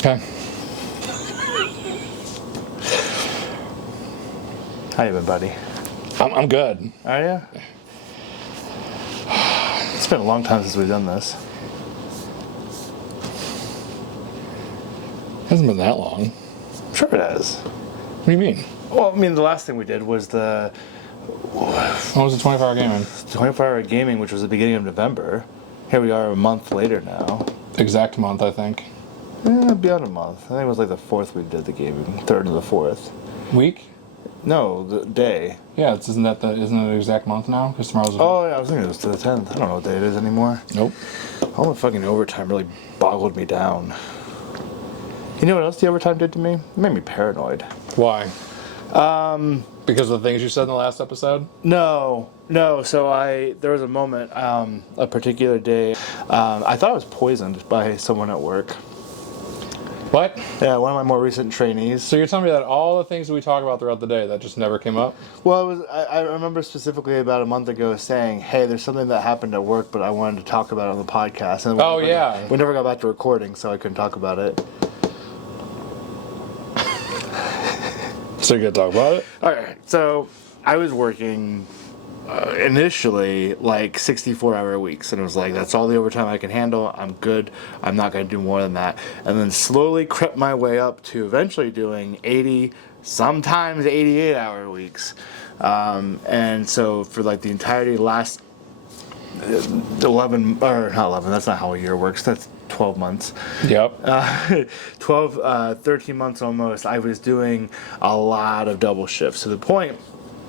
Okay. How you been, buddy? I'm good. Are you? It's been a long time since we've done this. Hasn't been that long. I'm sure it has. What do you mean? Well, I mean, the last thing we did was the What was the 24-hour gaming? 24-hour gaming, which was the beginning of November. Here we are a month later now. Exact month, I think. Beyond a month. I think it was like the 4th we did the gaming. 3rd to the 4th. Week? No, the day. Yeah, isn't it the exact month now? Because tomorrow's... Oh, yeah, I was thinking it was to the 10th. I don't know what day it is anymore. Nope. All the fucking overtime really boggled me down. You know what else the overtime did to me? It made me paranoid. Why? Because of the things you said in the last episode? No. So there was a moment, a particular day, I thought I was poisoned by someone at work. What? Yeah, one of my more recent trainees. So you're telling me that all the things that we talk about throughout the day, that just never came up? Well, I remember specifically about a month ago saying, hey, there's something that happened at work, but I wanted to talk about it on the podcast. And we never got back to recording, so I couldn't talk about it. So you're going to talk about it? All right. So I was working initially like 64-hour weeks, and it was like, that's all the overtime I can handle. I'm good. I'm not going to do more than that. And then slowly crept my way up to eventually doing 80, sometimes 88-hour weeks. And so for like the entirety of the last 11, or not 11, that's not how a year works. That's 12 months. Yep. 13 months almost, I was doing a lot of double shifts to the point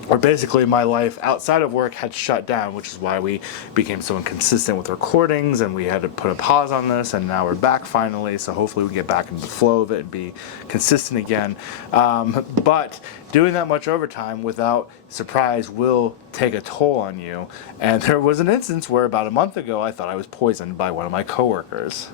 where basically my life outside of work had shut down, which is why we became so inconsistent with recordings, and we had to put a pause on this, and now we're back finally, so hopefully we can get back into the flow of it and be consistent again. But doing that much overtime without surprise will take a toll on you, and there was an instance where about a month ago I thought I was poisoned by one of my coworkers.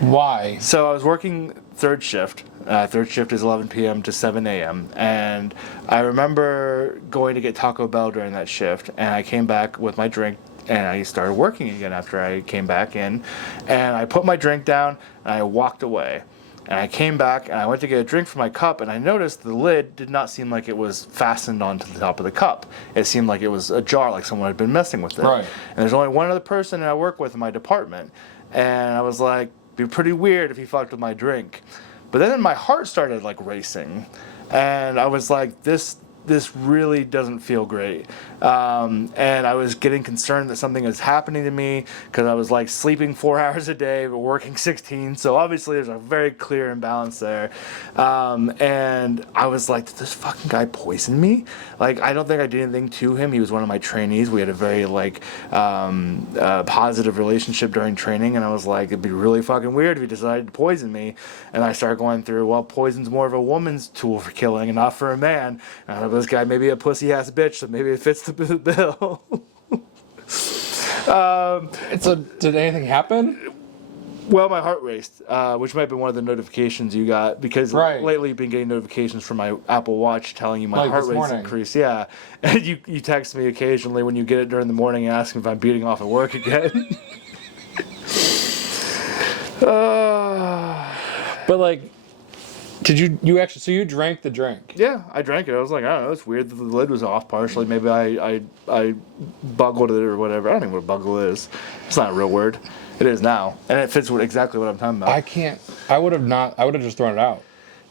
Why? So I was working third shift. Third shift is 11 p.m. to 7 a.m. And I remember going to get Taco Bell during that shift, and I came back with my drink, and I started working again after I came back in. And I put my drink down, and I walked away. And I came back, and I went to get a drink from my cup, and I noticed the lid did not seem like it was fastened onto the top of the cup. It seemed like it was ajar, like someone had been messing with it. Right. And there's only one other person I work with in my department. And I was like, it'd be pretty weird if he fucked with my drink. But then my heart started like racing, and I was like, this really doesn't feel great. And I was getting concerned that something is happening to me, because I was like sleeping 4 hours a day but working 16, so obviously there's a very clear imbalance there. And I was like, did this fucking guy poison me? Like, I don't think I did anything to him. He was one of my trainees. We had a very like positive relationship during training, and I was like, it'd be really fucking weird if he decided to poison me. And I started going through, well, poison's more of a woman's tool for killing and not for a man. And this guy may be a pussy ass bitch, so maybe it fits the bill. So did anything happen? Well, my heart raced, which might have been one of the notifications you got, because lately you've been getting notifications from my Apple Watch telling you my heart rate's increased. Yeah, and you text me occasionally when you get it during the morning asking if I'm beating off at work again. But like, did you actually? So you drank the drink? Yeah, I drank it. I was like, I don't know, it's weird that the lid was off partially. Maybe I buggled it or whatever. I don't even know what a buggle is. It's not a real word. It is now, and it fits with exactly what I'm talking about. I would have just thrown it out.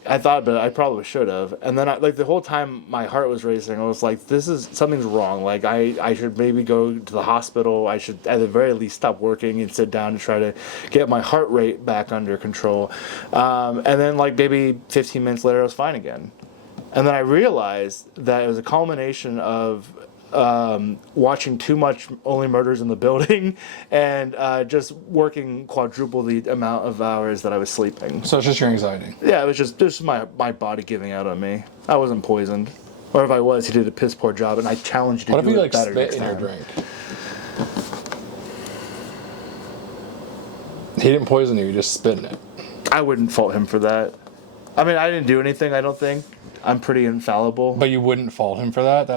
I thought, but I probably should have. And then, the whole time my heart was racing, I was like, something's wrong. Like, I should maybe go to the hospital. I should, at the very least, stop working and sit down to try to get my heart rate back under control. And then, maybe 15 minutes later, I was fine again. And then I realized that it was a culmination of watching too much Only Murders in the Building and just working quadruple the amount of hours that I was sleeping. So it's just your anxiety? Yeah, it was just my body giving out on me. I wasn't poisoned. Or if I was, he did a piss poor job, and I challenged you to do it better next time. What if he spit in your drink? He didn't poison you, he just spit in it. I wouldn't fault him for that. I mean, I didn't do anything, I don't think. I'm pretty infallible. But you wouldn't fault him for that?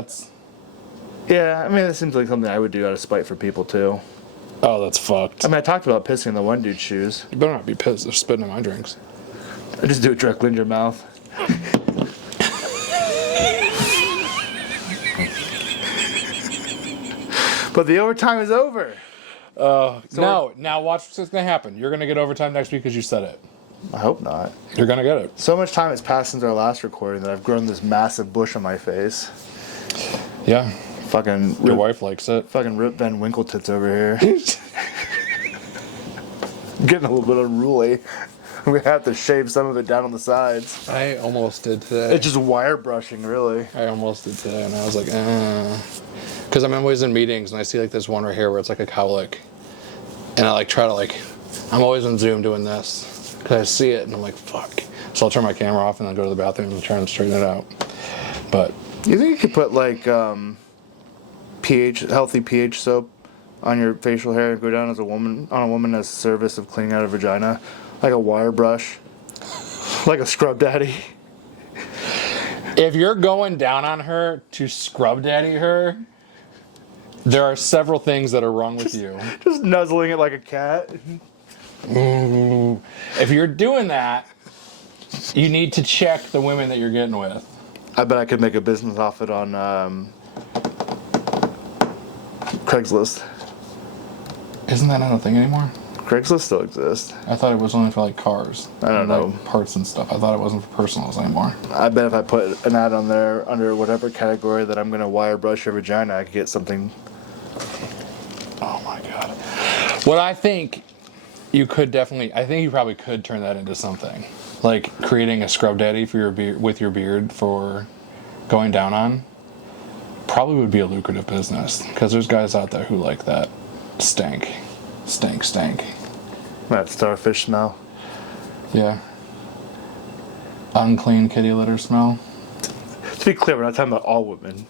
Yeah, I mean, that seems like something I would do out of spite for people, too. Oh, that's fucked. I mean, I talked about pissing in the one dude's shoes. You better not be pissed. They're spitting in my drinks. I just do it directly in your mouth. But the overtime is over. Now watch what's going to happen. You're going to get overtime next week because you said it. I hope not. You're going to get it. So much time has passed since our last recording that I've grown this massive bush on my face. Yeah. Fucking Your wife likes it. Fucking Rip Van Winkle tits over here. Getting a little bit unruly. We have to shave some of it down on the sides. I almost did today. It's just wire brushing, really. I almost did today, and I was like, because I'm always in meetings, and I see like this one right here where it's like a cowlick, and I like try to like, I'm always on Zoom doing this, because I see it, and I'm like, fuck. So I'll turn my camera off and then go to the bathroom and try and straighten it out. But you think you could put like healthy pH soap on your facial hair and go down as a woman on a woman as a service of cleaning out her vagina, like a wire brush, like a scrub daddy? If you're going down on her to scrub daddy her, there are several things that are wrong with you. Just nuzzling it like a cat. Ooh. If you're doing that, you need to check the women that you're getting with. I bet I could make a business off it on Craigslist. Isn't that not a thing anymore? Craigslist still exists. I thought it was only for like cars. I don't know. Like parts and stuff. I thought it wasn't for personals anymore. I bet if I put an ad on there under whatever category that I'm going to wire brush your vagina, I could get something. Oh my god. What I think you could definitely, I think you probably could turn that into something. Like creating a scrub daddy for your beard, with your beard for going down on. Probably would be a lucrative business. Because there's guys out there who like that stank. Stank. That starfish smell. Yeah. Unclean kitty litter smell. To be clear, we're not talking about all women.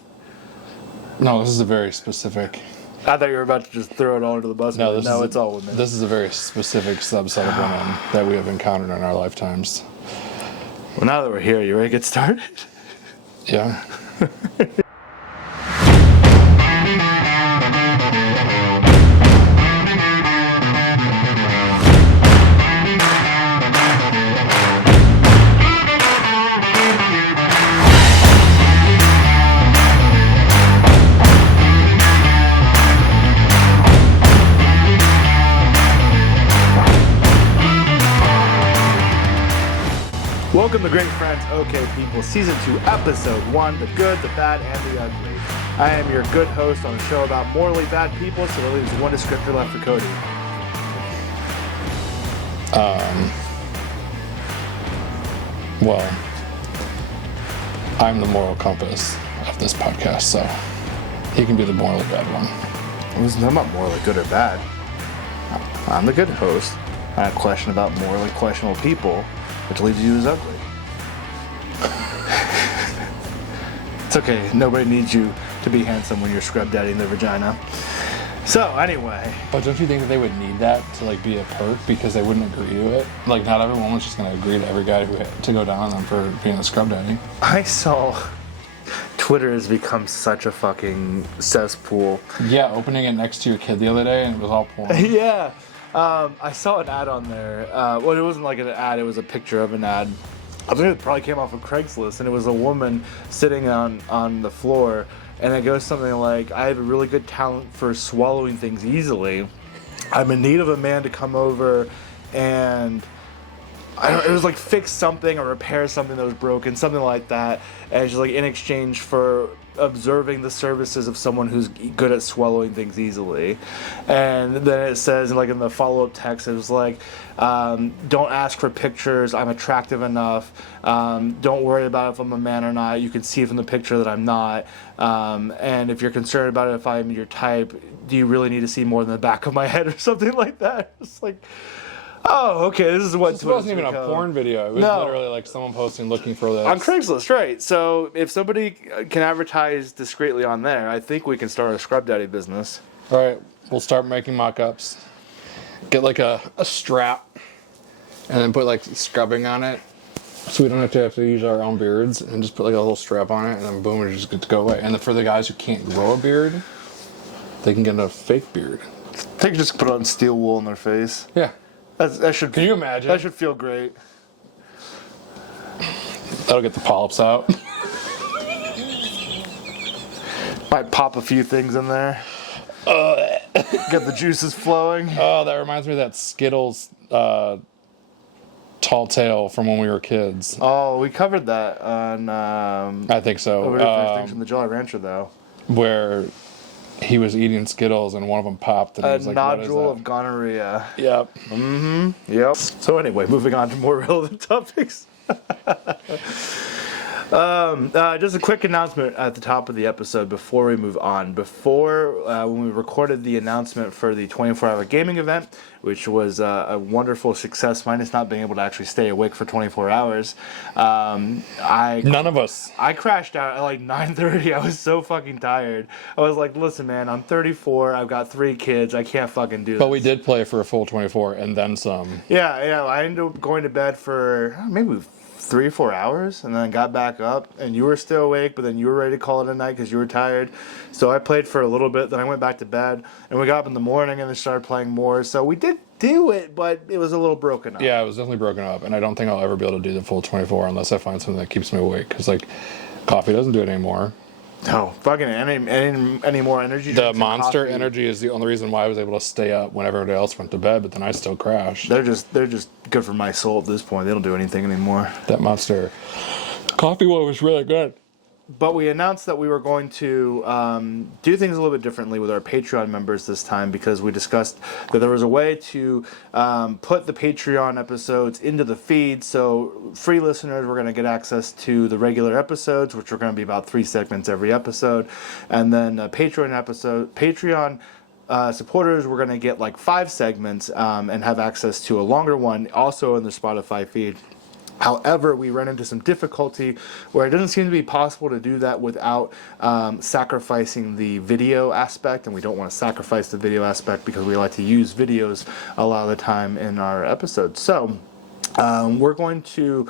No, this is a very specific. I thought you were about to just throw it all under the bus. No, it's all women. This is a very specific subset of women that we have encountered in our lifetimes. Well, now that we're here, you ready to get started? Yeah. Welcome to Great Friends, Okay People, Season 2, Episode 1, The Good, the Bad, and the Ugly. I am your good host on a show about morally bad people, so there leaves one descriptor left for Cody. Well, I'm the moral compass of this podcast, so he can be the morally bad one. It's not about morally good or bad. I'm the good host. I have a question about morally questionable people, which leaves you as ugly. It's okay. Nobody needs you to be handsome when you're scrub daddying their vagina. So, anyway. But don't you think that they would need that to like be a perk because they wouldn't agree to it? Like, not every woman's just going to agree to every guy to go down on them for being a scrub daddy. I saw Twitter has become such a fucking cesspool. Yeah, opening it next to your kid the other day and it was all porn. Yeah. I saw an ad on there. Well, it wasn't like an ad. It was a picture of an ad. I think it probably came off of Craigslist, and it was a woman sitting on the floor, and it goes something like, I have a really good talent for swallowing things easily. I'm in need of a man to come over and it was like fix something or repair something that was broken, something like that. And she's like, in exchange for observing the services of someone who's good at swallowing things easily. And then it says, like in the follow-up text, it was like, don't ask for pictures, I'm attractive enough. Don't worry about if I'm a man or not. You can see from the picture that I'm not. And if you're concerned about it, if I'm your type, do you really need to see more than the back of my head or something like that? It's like, oh, okay, this is what This wasn't even a porn video. It was literally like someone posting looking for this. On Craigslist, right. So if somebody can advertise discreetly on there, I think we can start a scrub daddy business. All right, we'll start making mock-ups. Get like a strap and then put like scrubbing on it so we don't have to use our own beards, and just put like a little strap on it, and then boom, it's just good to go away. And for the guys who can't grow a beard, they can get a fake beard. They can just put on steel wool in their face. Yeah. That should. Can you imagine? That should feel great. That'll get the polyps out. Might pop a few things in there. Get the juices flowing. Oh, that reminds me of that Skittles tall tale from when we were kids. Oh, we covered that on I think so. things from the Jolly Rancher, though. Where he was eating Skittles and one of them popped. And he was like, nodule what of gonorrhea. is that? Yep. Yep. So anyway, moving on to more relevant topics. Just a quick announcement at the top of the episode before we move on. When we recorded the announcement for the 24-hour gaming event, which was a wonderful success, minus not being able to actually stay awake for 24 hours. None of us. I crashed out at like 9:30. I was so fucking tired. I was like, listen, man, I'm 34. I've got 3 kids. I can't fucking do this. But we did play for a full 24 and then some. Yeah. I ended up going to bed for maybe 3 or 4 hours, and then got back up, and you were still awake, but then you were ready to call it a night because you were tired. So I played for a little bit, then I went back to bed, and we got up in the morning and then started playing more. So we did do it, but it was a little broken up. Yeah, it was definitely broken up, and I don't think I'll ever be able to do the full 24 unless I find something that keeps me awake. Because like, coffee doesn't do it anymore. No, fucking any more energy. The Monster Energy is the only reason why I was able to stay up when everybody else went to bed, but then I still crashed. They're just good for my soul at this point. They don't do anything anymore. That Monster coffee one was really good. But we announced that we were going to do things a little bit differently with our Patreon members this time, because we discussed that there was a way to put the Patreon episodes into the feed. So free listeners were going to get access to the regular episodes, which are going to be about 3 segments every episode. And then Patreon supporters were going to get like 5 segments and have access to a longer one also in the Spotify feed. However, we ran into some difficulty where it doesn't seem to be possible to do that without sacrificing the video aspect, and we don't want to sacrifice the video aspect because we like to use videos a lot of the time in our episodes. So we're going to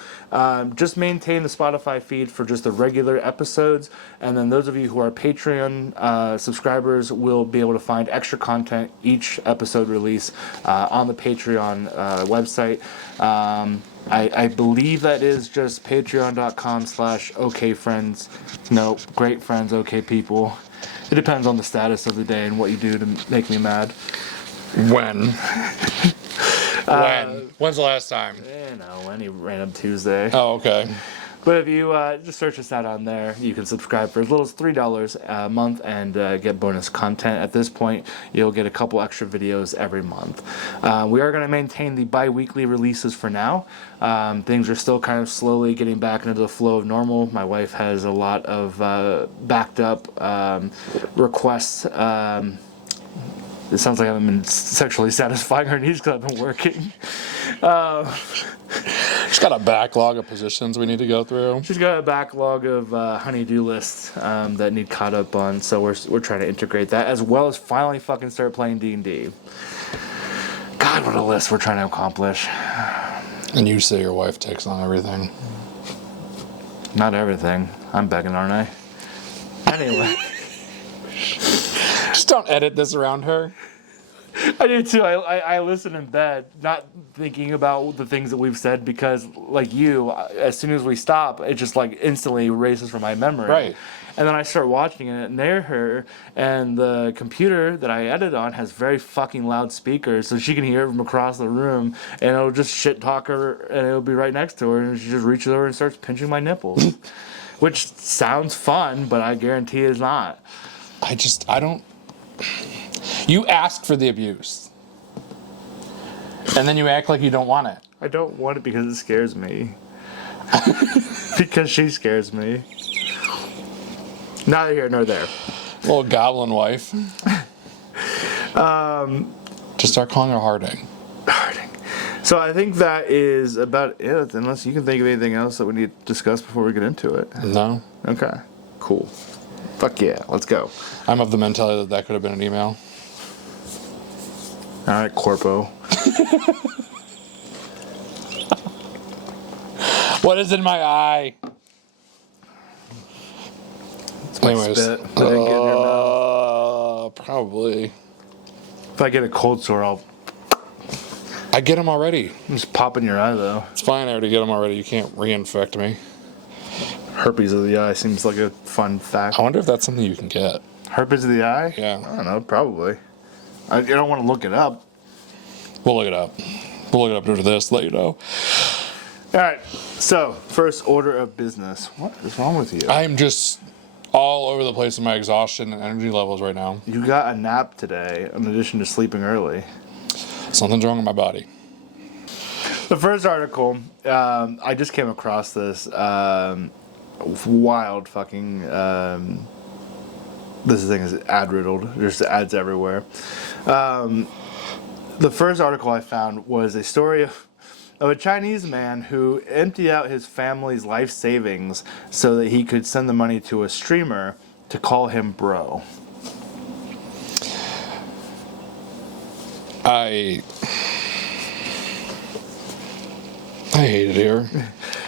just maintain the Spotify feed for just the regular episodes, and then those of you who are Patreon subscribers will be able to find extra content each episode release on the Patreon website. I believe that is just patreon.com/okfriends. No, great friends, okay people. It depends on the status of the day and what you do to make me mad. When? When's the last time? Any random Tuesday. Oh, okay. But if you just search us out on there, you can subscribe for as little as $3 a month and get bonus content. At this point, you'll get a couple extra videos every month. We are going to maintain the bi-weekly releases for now. Things are still kind of slowly getting back into the flow of normal. My wife has a lot of backed up requests. It sounds like I haven't been sexually satisfying her needs because I've been working. She's got a backlog of positions we need to go through. She's got a backlog of honey-do lists that need caught up on, so we're trying to integrate that, as well as finally fucking start playing D&D. God, what a list we're trying to accomplish. And you say your wife takes on everything. Not everything. I'm begging, aren't I? Anyway. Just don't edit this around her. I do too. I listen in bed, not thinking about the things that we've said, because like you, as soon as we stop, it just like instantly erases from my memory. Right. And then I start watching it near her, and the computer that I edit on has very fucking loud speakers, so she can hear it from across the room, and it'll just shit talk her, and it'll be right next to her, and she just reaches over and starts pinching my nipples. Which sounds fun, but I guarantee it's not. I don't... You ask for the abuse. And then you act like you don't want it. I don't want it because it scares me. Because she scares me. Neither here nor there. Little goblin wife. Just start calling her Harding. Harding. So I think that is about it, unless you can think of anything else that we need to discuss before we get into it. No. Okay. Cool. Fuck yeah. Let's go. I'm of the mentality that could have been an email. All right, Corpo. What is in my eye? It's my spit. Did it get in your mouth? Probably. If I get a cold sore, I'll I get them already. Just pop in your eye, though. It's fine. I already get them already. You can't reinfect me. Herpes of the eye seems like a fun fact. I wonder if that's something you can get. Herpes of the eye? Yeah. I don't know. Probably. I don't want to look it up. We'll look it up. We'll look it up after this. Let you know. All right. So, first order of business. What is wrong with you? I'm just all over the place in my exhaustion and energy levels right now. You got a nap today, in addition to sleeping early. Something's wrong with my body. The first article, I just came across this wild fucking. This thing is ad riddled. There's ads everywhere. The first article I found was a story of a Chinese man who emptied out his family's life savings so that he could send the money to a streamer to call him bro. I hate it here.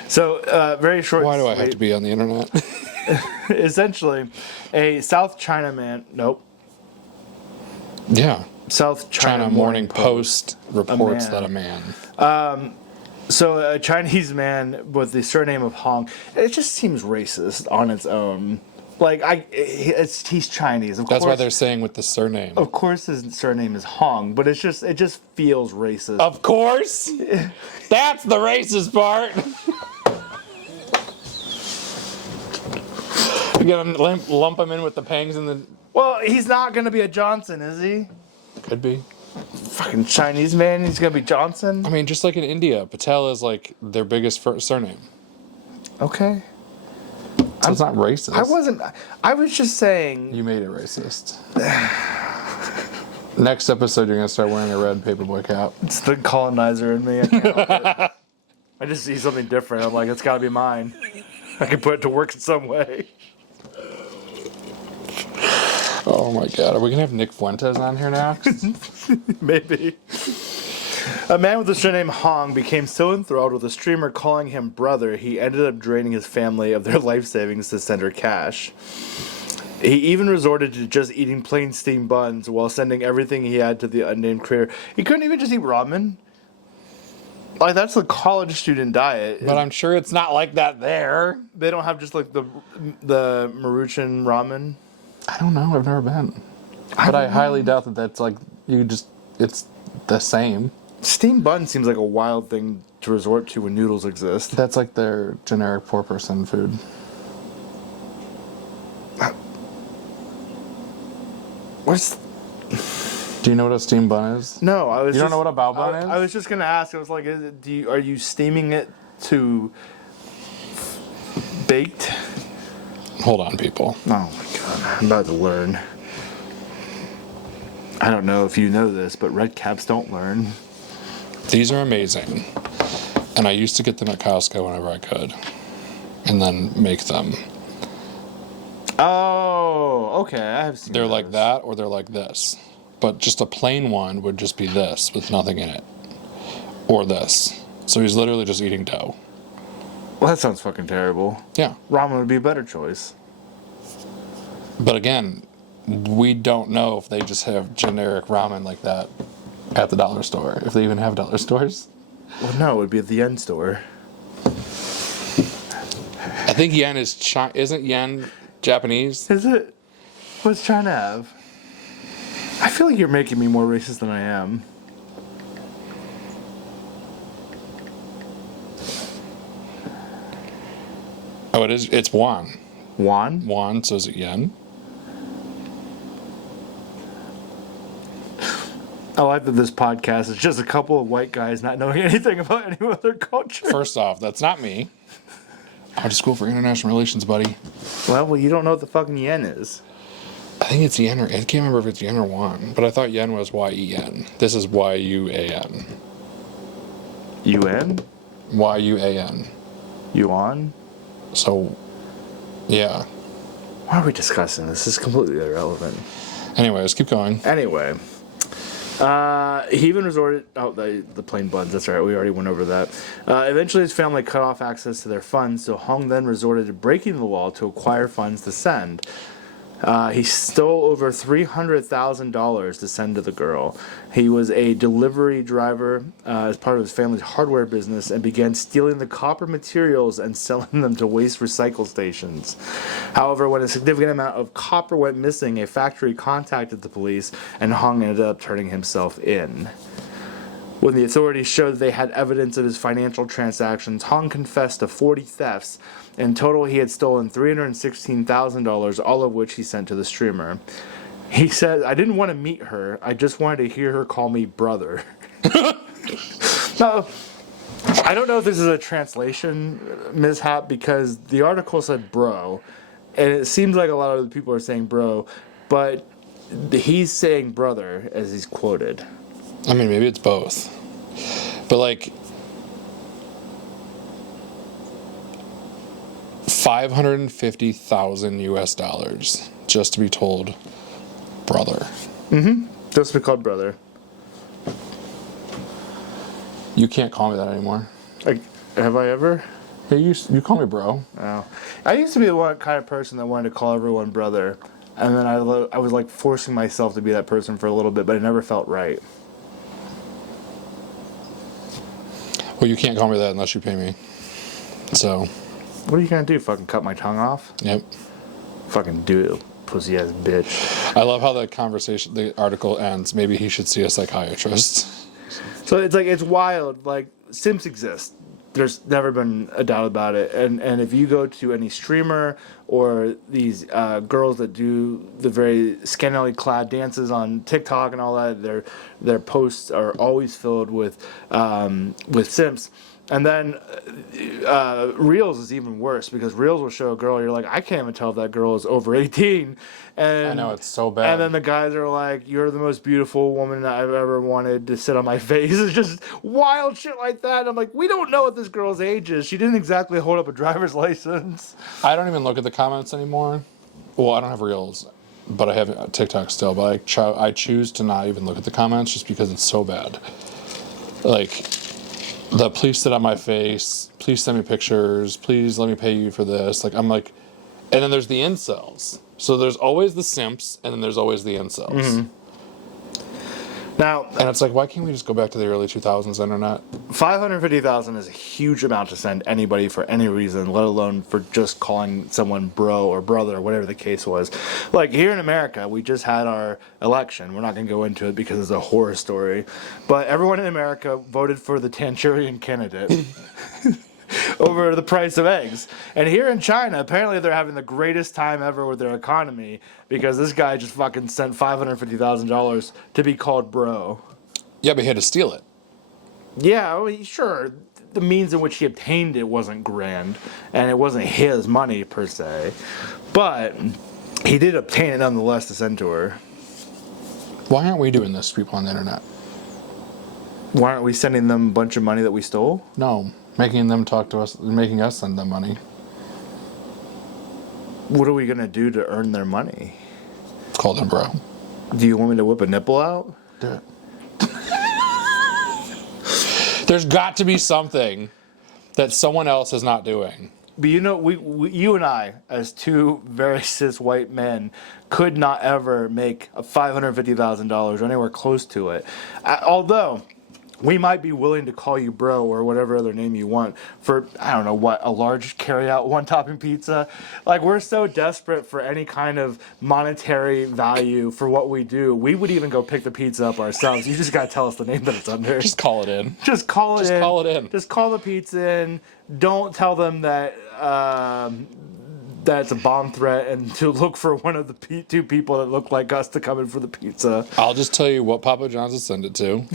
So, very short. Why do I have to be on the internet? Essentially, a South China man. Nope. Yeah. South China Morning Post reports that a man. So a Chinese man with the surname of Hong. It just seems racist on its own. Like he's Chinese. Of That's course, why they're saying with the surname. Of course, his surname is Hong, but it just feels racist. Of course. That's the racist part. You're gonna lump him in with the Pangs and the. Well, he's not gonna be a Johnson, is he? Could be. Fucking Chinese man, he's gonna be Johnson. I mean, just like in India, Patel is like their biggest surname. Okay. So it's not racist. I was just saying. You made it racist. Next episode, you're gonna start wearing a red paperboy cap. It's the colonizer in me. I can't help it. I just see something different. I'm like, it's gotta be mine. I can put it to work in some way. Oh my god, are we gonna have Nick Fuentes on here next? Maybe. A man with the surname Hong became so enthralled with a streamer calling him brother, he ended up draining his family of their life savings to send her cash. He even resorted to just eating plain steamed buns while sending everything he had to the unnamed creator. He couldn't even just eat ramen. Like, that's the college student diet. But I'm sure it's not like that there. They don't have just like the Maruchan ramen. I don't know. I've never been. But I highly doubt that that's like it's the same. Steamed bun seems like a wild thing to resort to when noodles exist. That's like their generic poor person food. Do you know what a steamed bun is? No, I was. You don't know what a bao bun is? I was just gonna ask. I was like, are you steaming it to baked? Hold on, people. Oh my god, I'm about to learn. I don't know if you know this, but red caps don't learn. These are amazing. And I used to get them at Costco whenever I could. And then make them. Oh, okay. I have seen They're those. like that or they're like this. But just a plain one would just be this with nothing in it. Or this. So he's literally just eating dough. Well, that sounds fucking terrible. Yeah. Ramen would be a better choice. But again, we don't know if they just have generic ramen like that at the dollar store. If they even have dollar stores. Well, no, it would be at the yen store. I think yen is isn't yen Japanese? Is it? What's China have? I feel like you're making me more racist than I am. Oh, it is. It's won. Won? Won, so is it yen? I like that this podcast is just a couple of white guys not knowing anything about any other culture. First off, that's not me. I went to school for international relations, buddy. Well, you don't know what the fucking yen is. I think it's yen or I can't remember if it's yen or won, but I thought yen was Y-E-N. This is Y-U-A-N. UN? Y-U-A-N. Yuan? So, yeah. Why are we discussing this? This is completely irrelevant. Anyways, keep going. Anyway. He even resorted... Oh, the plain buns. That's right. We already went over that. Eventually, his family cut off access to their funds, so Hong then resorted to breaking the law to acquire funds to send. He stole over $300,000 to send to the girl. He was a delivery driver as part of his family's hardware business and began stealing the copper materials and selling them to waste recycle stations. However, when a significant amount of copper went missing, a factory contacted the police and Hong ended up turning himself in. When the authorities showed that they had evidence of his financial transactions, Hong confessed to 40 thefts. In total, he had stolen $316,000, all of which he sent to the streamer. He said, "I didn't want to meet her. I just wanted to hear her call me brother." Now, I don't know if this is a translation mishap because the article said bro, and it seems like a lot of the people are saying bro, but he's saying brother as he's quoted. I mean, maybe it's both. But like 550,000 US dollars just to be told brother. Just to be called brother. You can't call me that anymore. Like, have I ever? Hey, you call me bro. No. I used to be the one kind of person that wanted to call everyone brother. And then I was like forcing myself to be that person for a little bit, but it never felt right. Well, you can't call me that unless you pay me. So. What are you going to do? Fucking cut my tongue off? Yep. Fucking do it, pussy ass bitch. I love how the article ends. Maybe he should see a psychiatrist. So it's wild. Like, simps exist. There's never been a doubt about it. And if you go to any streamer or these girls that do the very scantily clad dances on TikTok and all that, their posts are always filled with simps. And then Reels is even worse because Reels will show a girl, you're like, I can't even tell if that girl is over 18. And I know, it's so bad. And then the guys are like, you're the most beautiful woman I've ever wanted to sit on my face. It's just wild shit like that. And I'm like, we don't know what this girl's age is. She didn't exactly hold up a driver's license. I don't even look at the comments anymore. Well, I don't have Reels, but I have TikTok still. But I choose to not even look at the comments just because it's so bad. Like, please sit on my face, please send me pictures, please let me pay you for this. Like, I'm like, and then there's the incels. So there's always the simps, and then there's always the incels. Mm-hmm. Now, and it's like, why can't we just go back to the early 2000s internet? 550,000 is a huge amount to send anybody for any reason, let alone for just calling someone bro or brother or whatever the case was. Like, here in America, we just had our election. We're not going to go into it because it's a horror story. But everyone in America voted for the Tanchurian candidate. Over the price of eggs. And here in China, apparently they're having the greatest time ever with their economy because this guy just fucking sent $550,000 to be called bro. Yeah, but he had to steal it. Yeah, well, sure. The means in which he obtained it wasn't grand, and it wasn't his money per se. But he did obtain it nonetheless to send to her. Why aren't we doing this to people on the internet? Why aren't we sending them a bunch of money that we stole? No. Making them talk to us, making us send them money. What are we going to do to earn their money? Call them bro. Do you want me to whip a nipple out? Do it. There's got to be something that someone else is not doing. But you know, you and I, as two very cis white men, could not ever make $550,000 or anywhere close to it. Although we might be willing to call you bro or whatever other name you want for, I don't know what, a large carry-out one-topping pizza. Like, we're so desperate for any kind of monetary value for what we do. We would even go pick the pizza up ourselves. You just got to tell us the name that it's under. Just call it in. Just call it in. Just call it in. Just call the pizza in. Don't tell them that that it's a bomb threat and to look for one of the two people that look like us to come in for the pizza. I'll just tell you what Papa John's will send it to,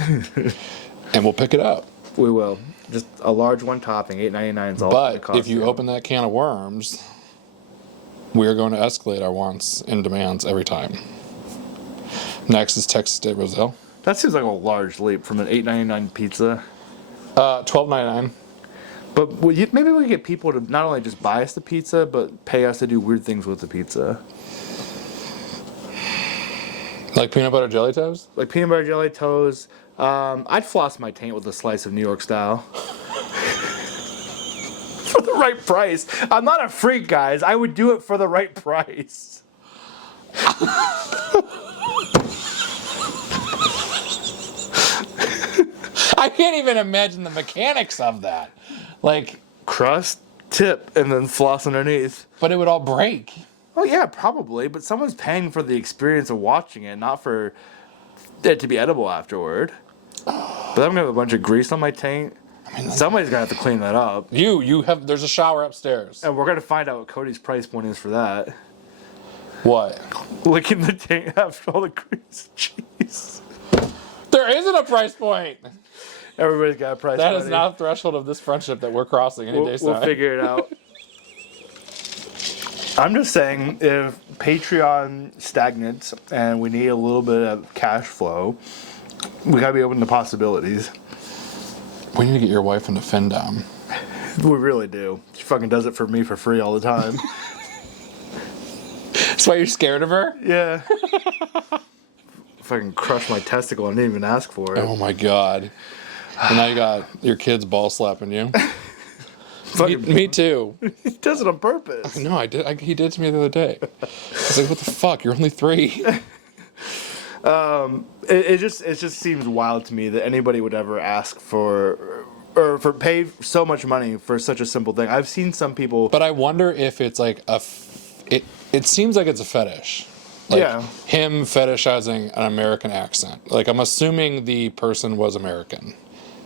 and we'll pick it up. We will. Just a large one topping, $8.99 is all it's gonna cost. But if you open that can of worms, we are going to escalate our wants and demands every time. Next is Texas de Brazil. That seems like a large leap from an $8.99 pizza. $12.99. But maybe we could get people to not only just buy us the pizza, but pay us to do weird things with the pizza. Like peanut butter jelly toast? Like peanut butter jelly toast. I'd floss my taint with a slice of New York style. For the right price. I'm not a freak, guys. I would do it for the right price. I can't even imagine the mechanics of that. Like, Crust, tip, and then floss underneath. but it would all break. Oh yeah, probably. But someone's paying for the experience of watching it, not for it to be edible afterward. But I'm gonna have a bunch of grease on my taint. I mean, Somebody's gonna have to clean that up. you have. There's a shower upstairs. And we're gonna find out what Cody's price point is for that. What? Licking the taint after all the grease. Jeez. There isn't a price point. Everybody's got a price. That is buddy. not the threshold of this friendship that we're crossing any day. We'll figure it out. I'm just saying, if Patreon stagnates and we need a little bit of cash flow, we gotta be open to possibilities. We need to get your wife into Findom. We really do. She fucking does it for me for free all the time. That's why you're scared of her? Yeah. Fucking crush my testicle and didn't even ask for it. Oh my god. And now you got your kids ball slapping you. Me too. He does it on purpose. No, I did. He did it to me the other day. I was like, "What the fuck? You're only 3." It just seems wild to me that anybody would ever ask for or for pay so much money for such a simple thing. I've seen some people. But I wonder if it's like it seems like it's a fetish. Like Yeah. him fetishizing an American accent. Like, I'm assuming the person was American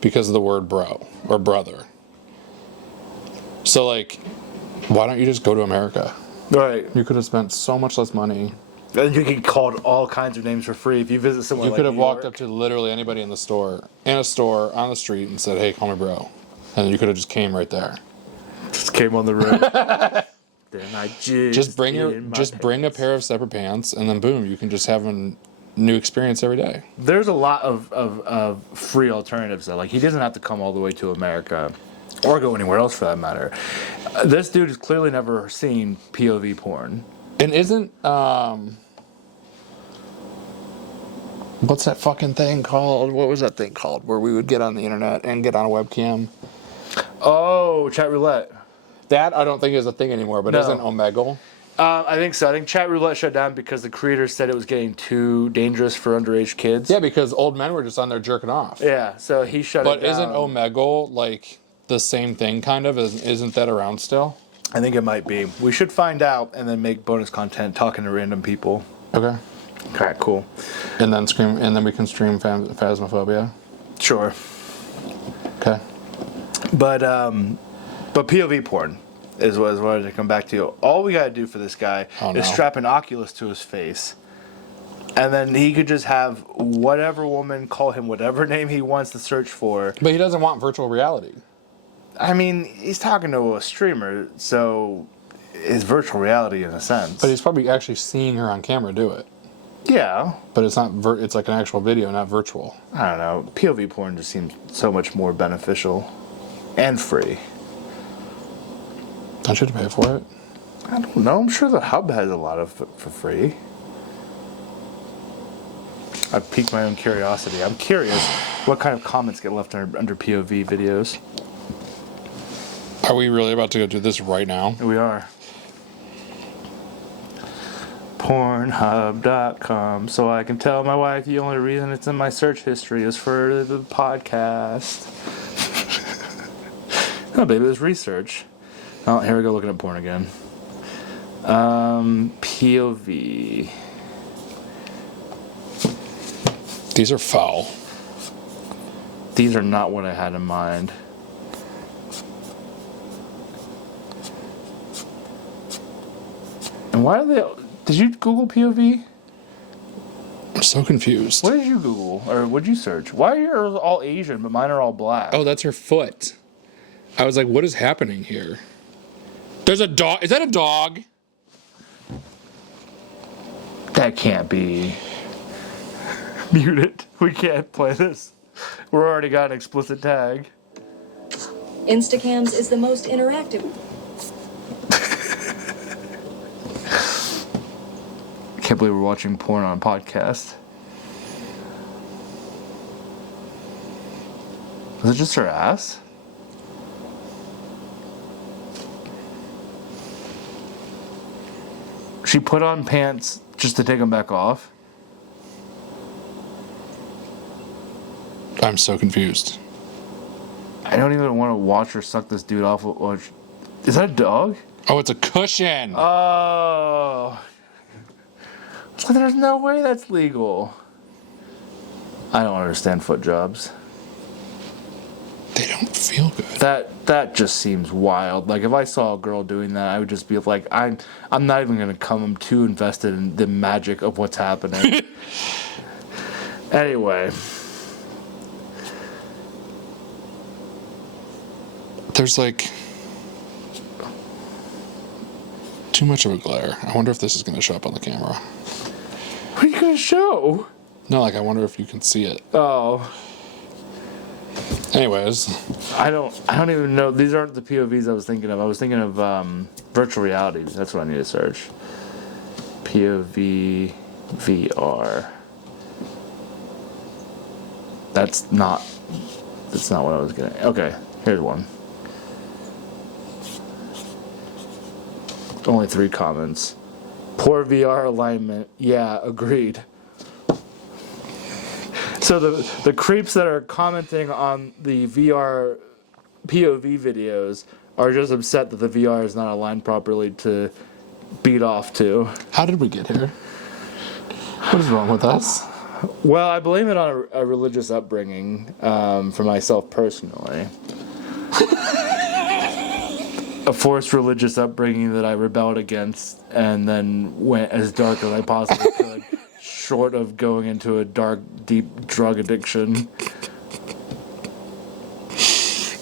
because of the word bro or brother. So, like, why don't you just go to America? Right. You could have spent so much less money. And you get called all kinds of names for free if you visit someone. You like could have New walked York. up to literally anybody in a store, on the street, and said, "Hey, call me bro," and you could have just came right there. Just came on the road. Then I Just bring a pair of separate pants, and then boom, you can just have a new experience every day. There's a lot of free alternatives though. Like he doesn't have to come all the way to America, or go anywhere else for that matter. This dude has clearly never seen POV porn. And isn't what's that fucking thing called? What was that thing called? Where we would get on the internet and get on a webcam? Oh, chat roulette. That I don't think is a thing anymore, but No. isn't Omegle? I think so. I think chat roulette shut down because the creators said it was getting too dangerous for underage kids. Yeah, because old men were just on there jerking off. Yeah, so he shut it down. But isn't Omegle like the same thing kind of? Isn't that around still? I think it might be. We should find out and then make bonus content talking to random people. Okay. Okay, cool. And then we can stream Phasmophobia. Sure. Okay. But POV porn is what I wanted to come back to. All we gotta do for this guy is strap an Oculus to his face. And then he could just have whatever woman call him whatever name he wants to search for. But he doesn't want virtual reality. I mean, he's talking to a streamer, so it's virtual reality in a sense. But he's probably actually seeing her on camera do it. Yeah. But it's not. It's like an actual video, not virtual. I don't know. POV porn just seems so much more beneficial and free. Don't you have to pay for it? I don't know. I'm sure the hub has a lot of for free. I piqued my own curiosity. I'm curious what kind of comments get left under POV videos. Are we really about to go do this right now? We are. Pornhub.com. So I can tell my wife the only reason it's in my search history is for the podcast. Oh, baby, it was research. Oh, here we go looking at porn again. POV. These are foul. These are not what I had in mind. And why are they... Did you Google POV? I'm so confused. What did you Google? Or what did you search? Why are yours all Asian, but mine are all black? Oh, that's her foot. I was like, what is happening here? There's a dog. Is that a dog? That can't be. Mute it. We can't play this. We're already got an explicit tag. Instacams is the most interactive. I can't believe we're watching porn on a podcast. Was it just her ass? She put on pants Just to take them back off? I'm so confused. I don't even want to watch her suck this dude off. Is that a dog? Oh, it's a cushion. Oh. So there's no way that's legal. I don't understand foot jobs. They don't feel good. That just seems wild. Like if I saw a girl doing that, I would just be like, I'm not even gonna come. I'm too invested in the magic of what's happening. Anyway. There's like too much of a glare. I wonder if this is going to show up on the camera. What are you gonna show? No, like I wonder if you can see it. Oh. Anyways. I don't even know. These aren't the POVs I was thinking of. I was thinking of virtual reality. That's what I need to search. POV VR. That's not what I was getting. Okay, here's one. Only 3 comments. Poor VR alignment. Yeah, agreed. So the creeps that are commenting on the VR POV videos are just upset that the VR is not aligned properly to beat off to. How did we get here? What is wrong with us? Well, I blame it on a religious upbringing for myself personally. A forced religious upbringing that I rebelled against and then went as dark as I possibly could, short of going into a dark, deep drug addiction.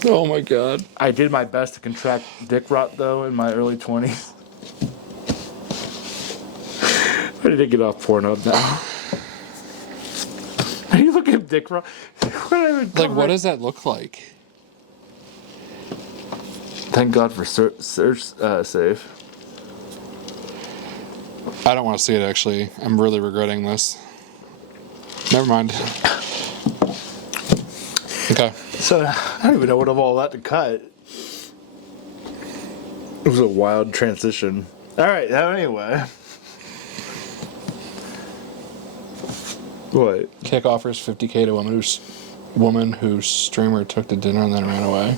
Oh my god. I did my best to contract dick rot, though, in my early 20s. I need to get off Pornhub now. Are you looking at dick rot? What does that look like? Thank God for search safe. I don't want to see it, actually. I'm really regretting this. Never mind. Okay. So, I don't even know what of all that to cut. It was a wild transition. Alright, anyway. What? Kick offers $50K to a woman whose streamer took to dinner and then ran away.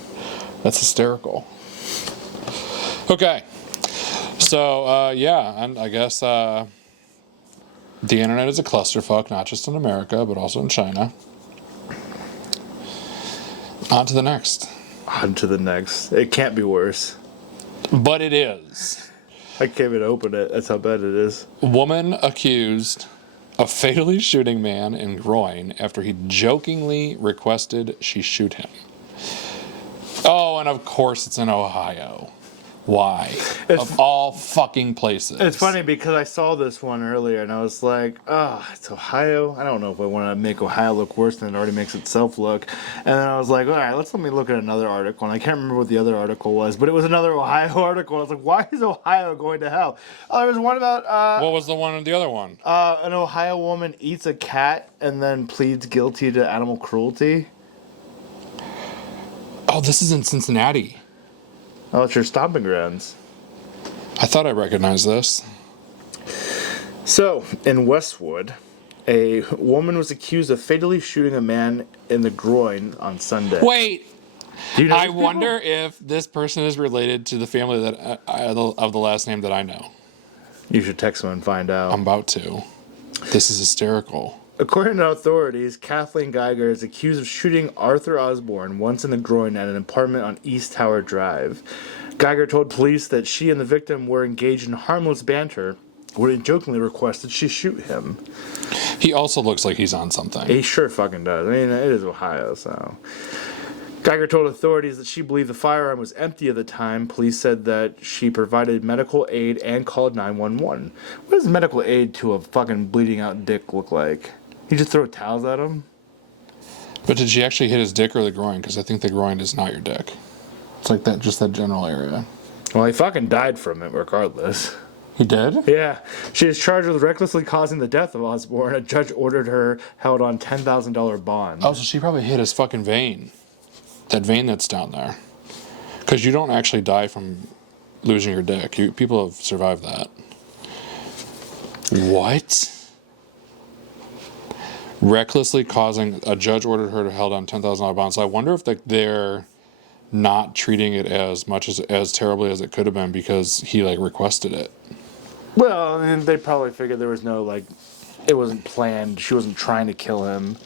That's hysterical. Okay. So, yeah, and I guess the internet is a clusterfuck, not just in America, but also in China. On to the next. On to the next. It can't be worse. But it is. I can't even open it. That's how bad it is. Woman accused of fatally shooting man in groin after he jokingly requested she shoot him. Oh, and of course it's in Ohio. Why? Of all fucking places. It's funny because I saw this one earlier and I was like, oh, it's Ohio. I don't know if I want to make Ohio look worse than it already makes itself look. And then I was like, all right, let me look at another article. And I can't remember what the other article was, but it was another Ohio article. I was like, why is Ohio going to hell? Oh, there was one about... what was the other one? An Ohio woman eats a cat and then pleads guilty to animal cruelty. Oh, this is in Cincinnati. Oh, it's your stomping grounds. I thought I recognized this. So, in Westwood, a woman was accused of fatally shooting a man in the groin on Sunday. Wait! Do you know I wonder if this person is related to the family that of the last name that I know. You should text them and find out. I'm about to. This is hysterical. According to authorities, Kathleen Geiger is accused of shooting Arthur Osborne once in the groin at an apartment on East Tower Drive. Geiger told police that she and the victim were engaged in harmless banter when he jokingly requested she shoot him. He also looks like he's on something. He sure fucking does. I mean, it is Ohio, so... Geiger told authorities that she believed the firearm was empty at the time. Police said that she provided medical aid and called 911. What does medical aid to a fucking bleeding out dick look like? You just throw towels at him? But did she actually hit his dick or the groin? Because I think the groin is not your dick. It's like that, just that general area. Well, he fucking died from it regardless. He did? Yeah. She is charged with recklessly causing the death of Osborne. A judge ordered her held on $10,000 bond. Oh, so she probably hit his fucking vein. That vein that's down there. Because you don't actually die from losing your dick. People have survived that. What? Recklessly causing a judge ordered her to held on $10,000 bond. So I wonder if they're not treating it as much as terribly as it could have been because he like requested it. Well, and they probably figured there was no like, it wasn't planned. She wasn't trying to kill him.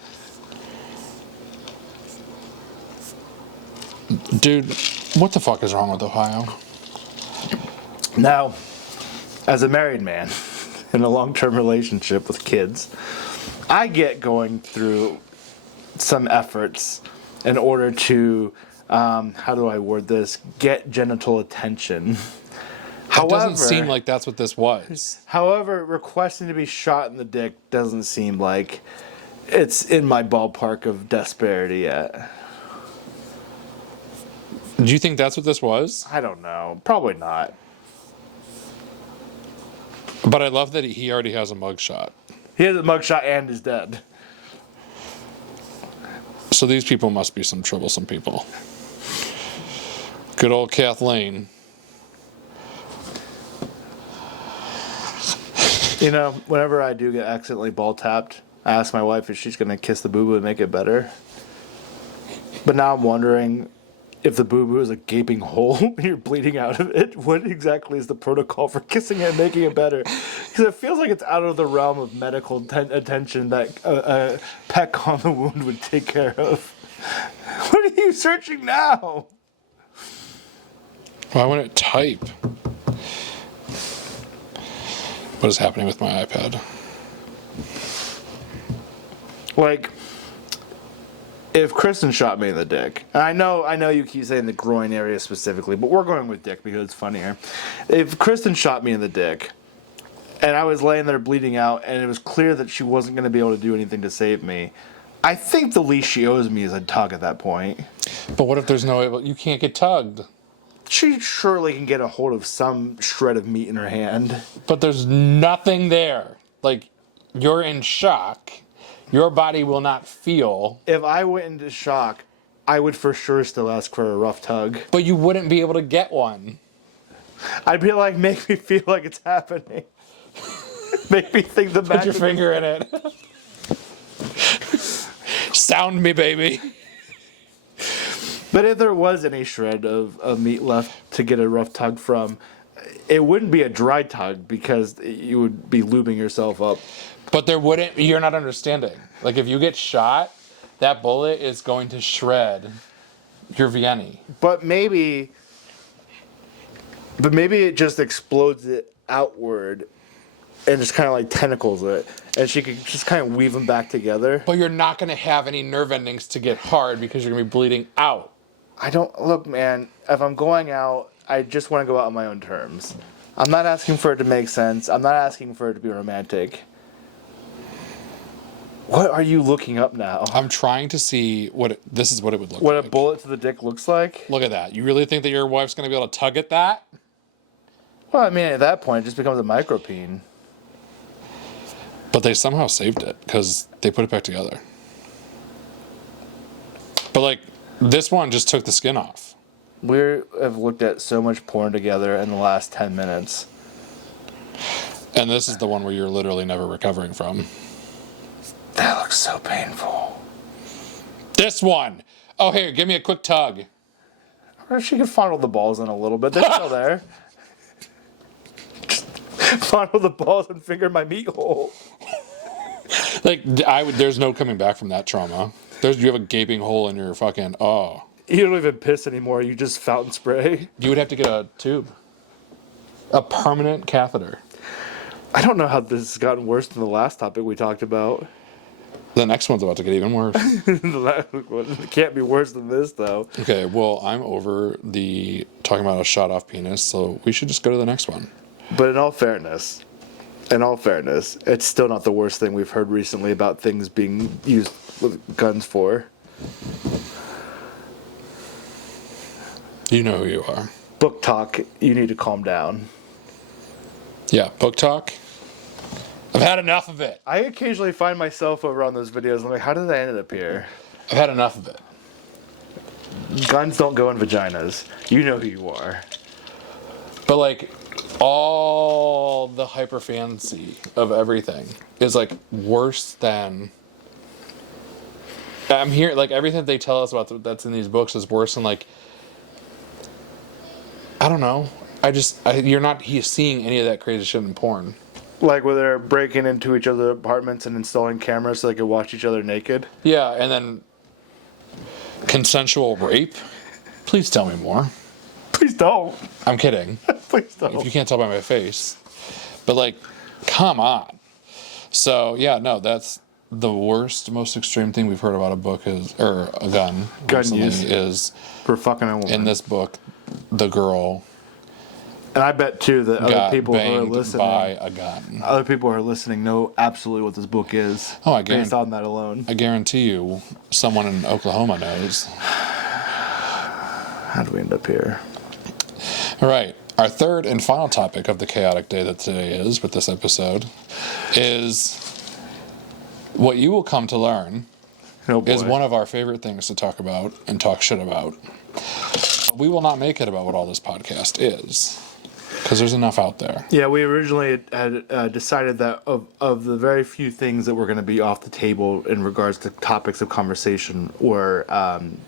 Dude, what the fuck is wrong with Ohio? Now, as a married man in a long-term relationship with kids, I get going through some efforts in order to, how do I word this, get genital attention. It doesn't seem like that's what this was. However, requesting to be shot in the dick doesn't seem like it's in my ballpark of desperity yet. Do you think that's what this was? I don't know. Probably not. But I love that he already has a mugshot. He has a mugshot and is dead. So these people must be some troublesome people. Good old Kathleen. You know, whenever I do get accidentally ball tapped, I ask my wife if she's going to kiss the boo-boo and make it better. But now I'm wondering if the boo-boo is a gaping hole and you're bleeding out of it. What exactly is the protocol for kissing it and making it better? Because it feels like it's out of the realm of medical attention that a peck on the wound would take care of. What are you searching now? Why wouldn't it type? What is happening with my iPad? Like, if Kristen shot me in the dick, and I know you keep saying the groin area specifically, but we're going with dick because it's funnier. If Kristen shot me in the dick, and I was laying there bleeding out, and it was clear that she wasn't going to be able to do anything to save me, I think the least she owes me is a tug at that point. But what if there's no way? You can't get tugged. She surely can get a hold of some shred of meat in her hand. But there's nothing there. Like, you're in shock. Your body will not feel. If I went into shock, I would for sure still ask for a rough tug. But you wouldn't be able to get one. I'd be like, make me feel like it's happening. Make me think the magic. Put your finger in it. Sound me, baby. But if there was any shred of meat left to get a rough tug from, it wouldn't be a dry tug because you would be lubing yourself up. But there wouldn't, you're not understanding. Like if you get shot, that bullet is going to shred your Vienny. But maybe it just explodes it outward and just kind of like tentacles it. And she could just kind of weave them back together. But you're not going to have any nerve endings to get hard because you're going to be bleeding out. Look, man, if I'm going out, I just want to go out on my own terms. I'm not asking for it to make sense. I'm not asking for it to be romantic. What are you looking up now? I'm trying to see this is what it would look like. What a bullet to the dick looks like? Look at that. You really think that your wife's going to be able to tug at that? Well, I mean, at that point, it just becomes a micropene. But they somehow saved it because they put it back together. But like, this one just took the skin off. We have looked at so much porn together in the last 10 minutes. And this is the one where you're literally never recovering from. That looks so painful. This one! Oh, here, give me a quick tug. Or she could fondle the balls in a little bit. They're still there. Just fondle the balls and finger my meat hole. Like, there's no coming back from that trauma. You have a gaping hole in your fucking, oh. You don't even piss anymore. You just fountain spray. You would have to get a tube. A permanent catheter. I don't know how this has gotten worse than the last topic we talked about. The next one's about to get even worse. The last one it can't be worse than this, though. Okay, well, I'm over talking about a shot off penis, so we should just go to the next one. But in all fairness, it's still not the worst thing we've heard recently about things being used with guns for. You know who you are. Book talk, you need to calm down. Yeah, book talk. I've had enough of it. I occasionally find myself over on those videos. I'm like, how did I end up here? I've had enough of it. Guns don't go in vaginas. You know who you are. But like, all the hyper fantasy of everything is like worse than. I'm here, like everything they tell us about that's in these books is worse than like. I don't know. You're not seeing any of that crazy shit in porn. Like where they're breaking into each other's apartments and installing cameras so they can watch each other naked. Yeah, and then consensual rape. Please tell me more. Please don't. I'm kidding. Please don't. If you can't tell by my face. But like, come on. So yeah, no, that's the worst, most extreme thing we've heard about a book or a gun. Gun use. Is for fucking a woman. In this book, the girl. And I bet too that other people who are listening by a gun. Other people who are listening know absolutely what this book is. Oh, I guarantee. Based on that alone. I guarantee you, someone in Oklahoma knows. How do we end up here? All right. Our third and final topic of the chaotic day that today is, with this episode, is what you will come to learn is one of our favorite things to talk about and talk shit about. We will not make it about what all this podcast is, because there's enough out there. Yeah, we originally had decided that of the very few things that were going to be off the table in regards to topics of conversation were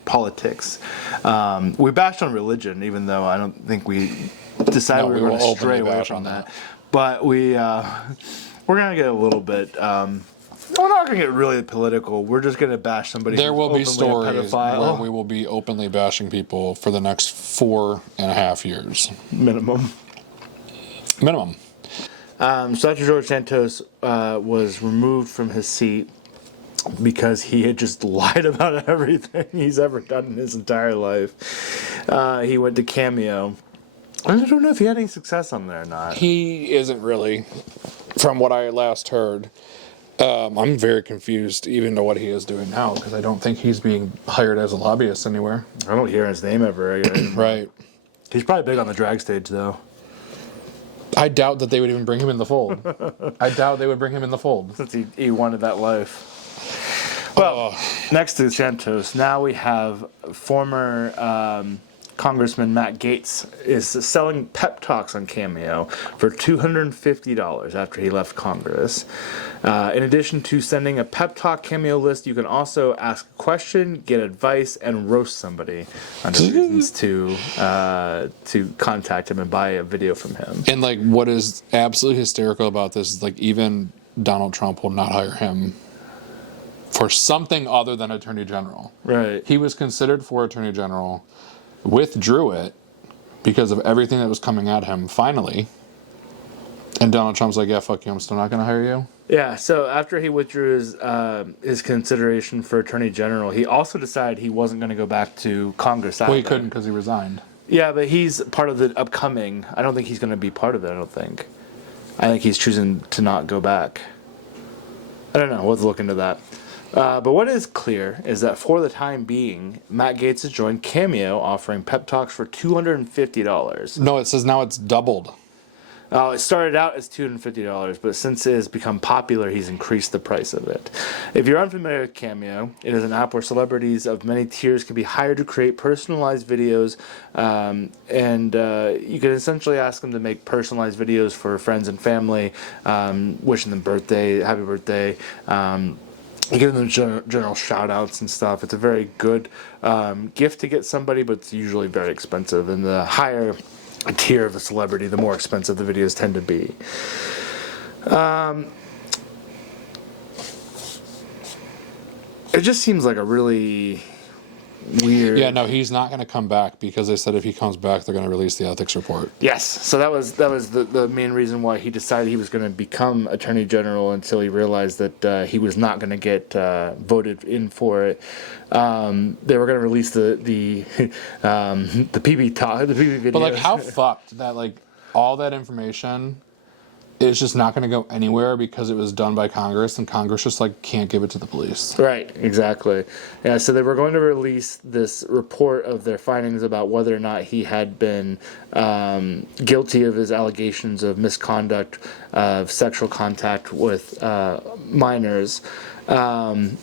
politics. We bashed on religion, even though I don't think we decided we were going to stray away from that. But we're going to get a little bit. We're not going to get really political. We're just going to bash somebody. There will be stories where we will be openly bashing people for the next 4.5 years. Minimum. Dr. George Santos was removed from his seat because he had just lied about everything he's ever done in his entire life. He went to Cameo. I don't know if he had any success on there or not. He isn't really, from what I last heard. I'm very confused even to what he is doing now, because I don't think he's being hired as a lobbyist anywhere. I don't hear his name ever again. Right. He's probably big on the drag stage, though. I doubt that they would even bring him in the fold. Since he wanted that life. Well, next to Santos, now we have former Congressman Matt Gaetz is selling pep talks on Cameo for $250 after he left Congress. In addition to sending a pep talk Cameo list, you can also ask a question, get advice, and roast somebody under reasons to contact him and buy a video from him. And like, what is absolutely hysterical about this is like even Donald Trump will not hire him for something other than Attorney General. Right. He was considered for Attorney General, withdrew it because of everything that was coming at him, finally. And Donald Trump's like, yeah, fuck you, I'm still not going to hire you. Yeah, so after he withdrew his consideration for Attorney General, he also decided he wasn't going to go back to Congress either. Well, he couldn't because he resigned. Yeah, but he's part of the upcoming. I don't think he's going to be part of it, I don't think. I think he's choosing to not go back. I don't know, we'll have to look into that. But what is clear is that for the time being, Matt Gaetz has joined Cameo, offering pep talks for $250. No, it says now it's doubled. It started out as $250, but since it has become popular, he's increased the price of it. If you're unfamiliar with Cameo, it is an app where celebrities of many tiers can be hired to create personalized videos, and you can essentially ask them to make personalized videos for friends and family, wishing them happy birthday, giving them general shout-outs and stuff. It's a very good gift to get somebody, but it's usually very expensive. And the higher a tier of a celebrity, the more expensive the videos tend to be. It just seems like a really weird... Yeah, no, he's not going to come back because they said if he comes back, they're going to release the ethics report. Yes, so that was the main reason why he decided he was going to become Attorney General until he realized that he was not going to get voted in for it. They were going to release the PB talk, the PB video. But like, how fucked that like all that information is just not going to go anywhere because it was done by Congress, and Congress just like can't give it to the police. Right, exactly. Yeah, so they were going to release this report of their findings about whether or not he had been guilty of his allegations of misconduct, of sexual contact with minors. And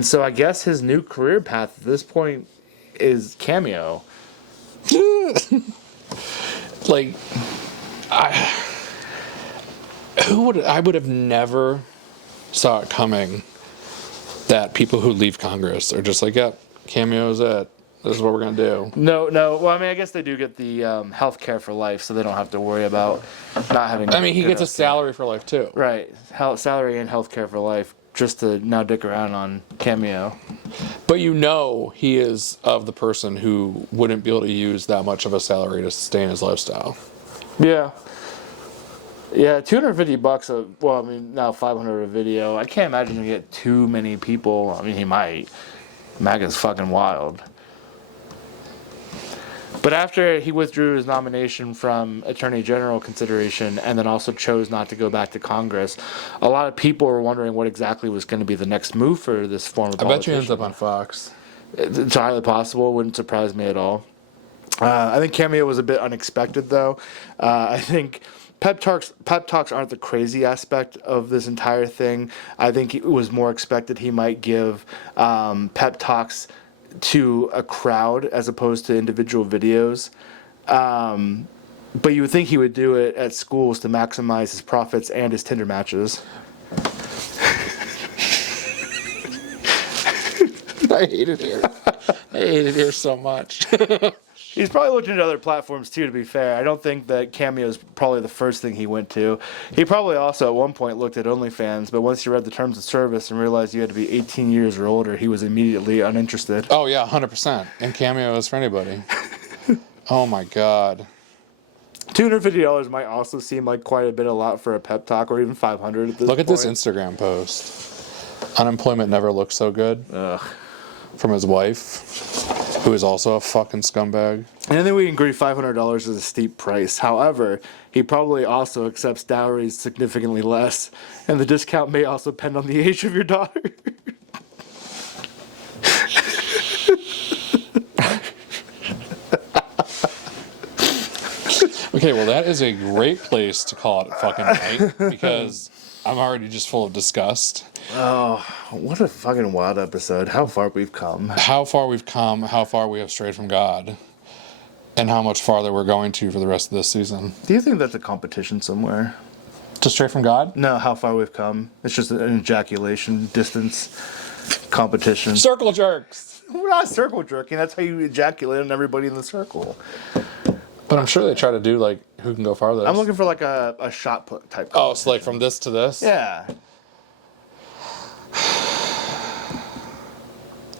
so I guess his new career path at this point is Cameo. Like, I would have never saw it coming that people who leave Congress are just like, yep, Cameo is it. This is what we're going to do. No. Well, I mean, I guess they do get the health care for life, so they don't have to worry about not having. I mean, he good gets a healthcare. salary for life, too. Right, salary and health care for life, just to now dick around on Cameo. But he is of the person who wouldn't be able to use that much of a salary to sustain his lifestyle. Yeah. Yeah, $250 well, I mean, now $500 a video. I can't imagine you get too many people. I mean, he might. MAGA's fucking wild. But after he withdrew his nomination from Attorney General consideration and then also chose not to go back to Congress, a lot of people were wondering what exactly was going to be the next move for this former politician. I bet you ends up on Fox. It's highly possible. Wouldn't surprise me at all. I think Cameo was a bit unexpected, though. I think pep talks aren't the crazy aspect of this entire thing. I think it was more expected he might give pep talks to a crowd as opposed to individual videos. But you would think he would do it at schools to maximize his profits and his Tinder matches. I hate it here. I hate it here so much. He's probably looked into other platforms too, to be fair. I don't think that Cameo is probably the first thing he went to. He probably also at one point looked at OnlyFans, but once he read the terms of service and realized you had to be 18 years or older, he was immediately uninterested. Oh, yeah, 100%. And Cameo is for anybody. Oh, my God. $250 might also seem like quite a bit a lot for a pep talk, or even $500 at this point. Look at this Instagram post. Unemployment never looked so good. Ugh. From his wife, who is also a fucking scumbag. And I think we can agree $500 is a steep price. However, he probably also accepts dowries significantly less, and the discount may also depend on the age of your daughter. Okay, well, that is a great place to call it fucking night, because I'm already just full of disgust. Oh, what a fucking wild episode. How far we've come. How far we've come, how far we have strayed from God, and how much farther we're going to for the rest of this season. Do you think that's a competition somewhere? To stray from God? No, how far we've come. It's just an ejaculation distance competition. Circle jerks! We're not circle jerking. That's how you ejaculate on everybody in the circle. But I'm sure they try to do, like, who can go farthest. I'm looking for, like, a shot put type. Oh, so, like, from this to this? Yeah.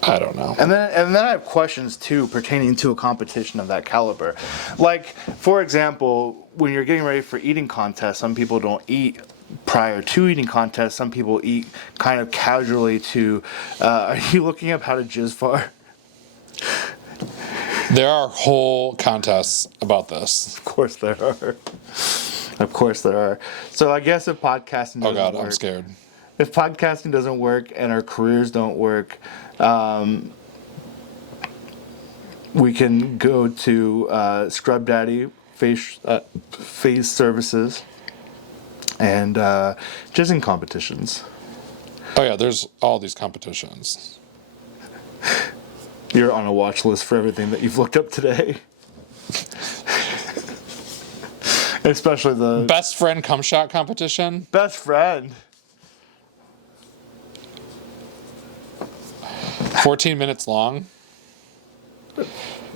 I don't know. And then I have questions, too, pertaining to a competition of that caliber. Like, for example, when you're getting ready for eating contests, some people don't eat prior to eating contests. Some people eat kind of casually to... are you looking up how to jizz far? There are whole contests about this. Of course there are. Of course there are. So I guess if podcasting doesn't Oh, God, work, I'm scared. if podcasting doesn't work and our careers don't work, we can go to Scrub Daddy face services and jizzing competitions. Oh, yeah, there's all these competitions. You're on a watch list for everything that you've looked up today. Especially the Best friend cum shot competition. best friend. 14 minutes long.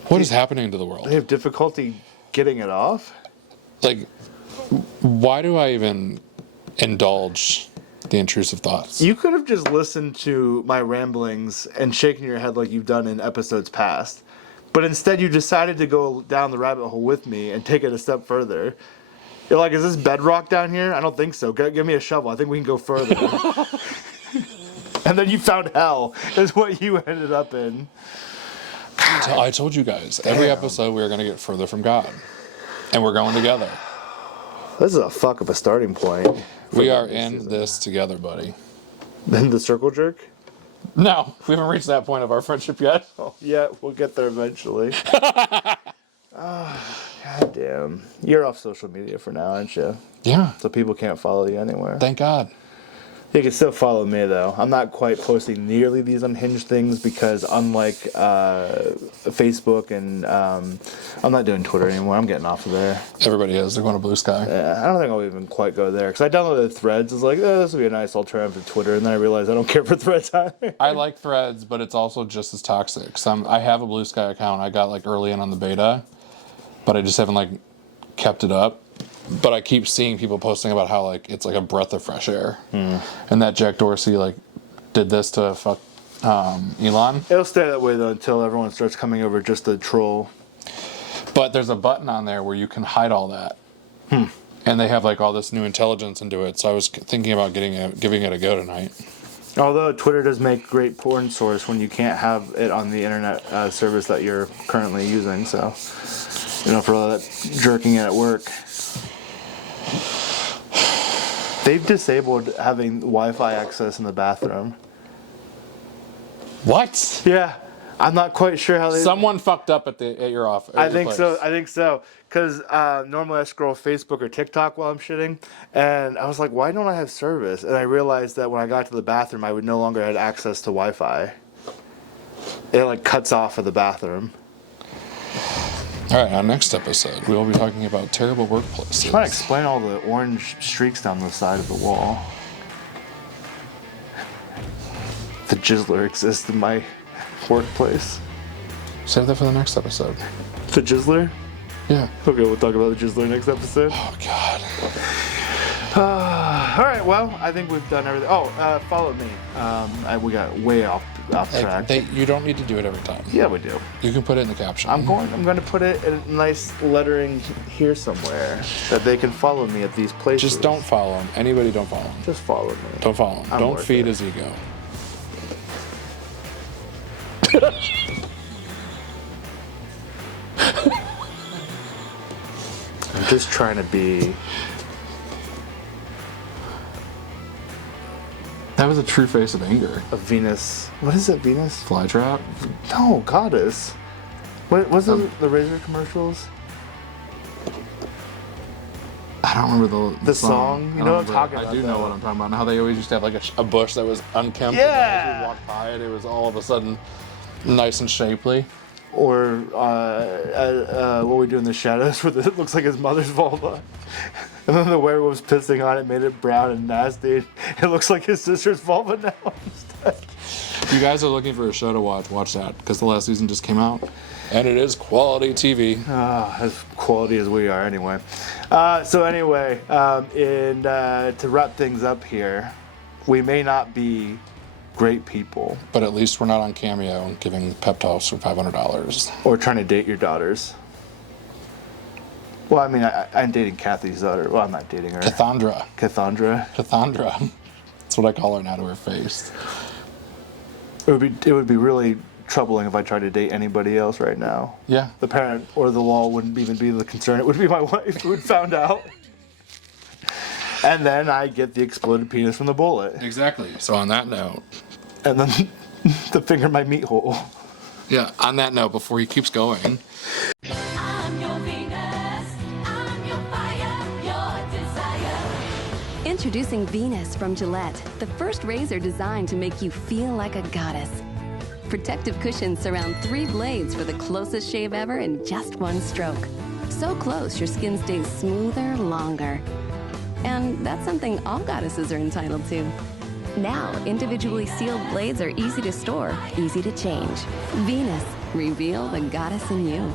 What is happening to the world? They have difficulty getting it off. Like, why do I even indulge the intrusive thoughts? You could have just listened to my ramblings and shaken your head like you've done in episodes past. But instead you decided to go down the rabbit hole with me and take it a step further. You're like, is this bedrock down here? I don't think so. Give me a shovel. I think we can go further. And then you found hell is what you ended up in. I told you guys, every episode we are going to get further from God. And we're going together. This is a fuck of a starting point. We are in this together, buddy. Then the circle jerk? No, we haven't reached that point of our friendship yet. Oh, yeah, we'll get there eventually. God damn. You're off social media for now, aren't you? Yeah, So people can't follow you anywhere. thank God. You can still follow me though. I'm not quite posting nearly these unhinged things because unlike Facebook and I'm not doing Twitter anymore. I'm getting off of there. Everybody is. They're going to Blue Sky. Yeah, I don't think I'll even quite go there because I downloaded Threads. I was like, this would be a nice alternative to Twitter, and then I realized I don't care for Threads either. I like Threads, but it's also just as toxic. I have a Blue Sky account. I got like early in on the beta, but I just haven't like kept it up. But I keep seeing people posting about how like it's like a breath of fresh air, and that Jack Dorsey like did this to fuck Elon. It'll stay that way though until everyone starts coming over just to troll. But there's a button on there where you can hide all that, and they have like all this new intelligence into it. So I was thinking about giving it a go tonight. Although Twitter does make great porn source when you can't have it on the internet service that you're currently using. So for all that jerking at work. They've disabled having Wi-Fi access in the bathroom. What? Yeah, I'm not quite sure how they. Someone fucked up at your office. I think so. Because normally I scroll Facebook or TikTok while I'm shitting, and I was like, why don't I have service? And I realized that when I got to the bathroom, I would no longer have access to Wi-Fi. It like cuts off of the bathroom. All right, our next episode, we will be talking about terrible workplaces. Trying to explain all the orange streaks down the side of the wall. The jizzler exists in my workplace. Save that for the next episode. The jizzler? Yeah. Okay, we'll talk about the jizzler next episode. Oh, God. All right, well, I think we've done everything. Oh, follow me. We got way off track. You don't need to do it every time. Yeah, we do. You can put it in the caption. I'm going to put it in nice lettering here somewhere that they can follow me at these places. Just don't follow him. Anybody don't follow him. Just follow me. Don't follow him. Don't feed his ego. I'm just trying to be... That was a true face of anger. A Venus. What is it, Venus? Flytrap? No, goddess. What was the Razor commercials? I don't remember the song. You know what I'm talking about. I do know what I'm talking about. And how they always used to have like a bush that was unkempt. Yeah. And as you walked by it, it was all of a sudden nice and shapely. Or What We Do in the Shadows, where it looks like his mother's vulva. And then the werewolf's pissing on it, made it brown and nasty. It looks like his sister's vulva now instead. If you guys are looking for a show to watch that, because the last season just came out. And it is quality TV. As quality as we are, anyway. To wrap things up here, we may not be great people. But at least we're not on Cameo and giving pep talks for $500. Or trying to date your daughters. Well, I mean, I'm dating Kathy's daughter. Well, I'm not dating her. Cassandra. Cassandra. That's what I call her now to her face. It would be really troubling if I tried to date anybody else right now. Yeah. The parent or the law wouldn't even be the concern. It would be my wife who would found out. And then I get the exploded penis from the bullet. Exactly. So on that note. And then the finger in my meat hole. Yeah, on that note, before he keeps going. I'm your Venus, I'm your fire, your desire. Introducing Venus from Gillette, the first razor designed to make you feel like a goddess. Protective cushions surround 3 blades for the closest shave ever in just 1 stroke. So close, your skin stays smoother longer. And that's something all goddesses are entitled to. Now, individually sealed blades are easy to store, easy to change. Venus, reveal the goddess in you.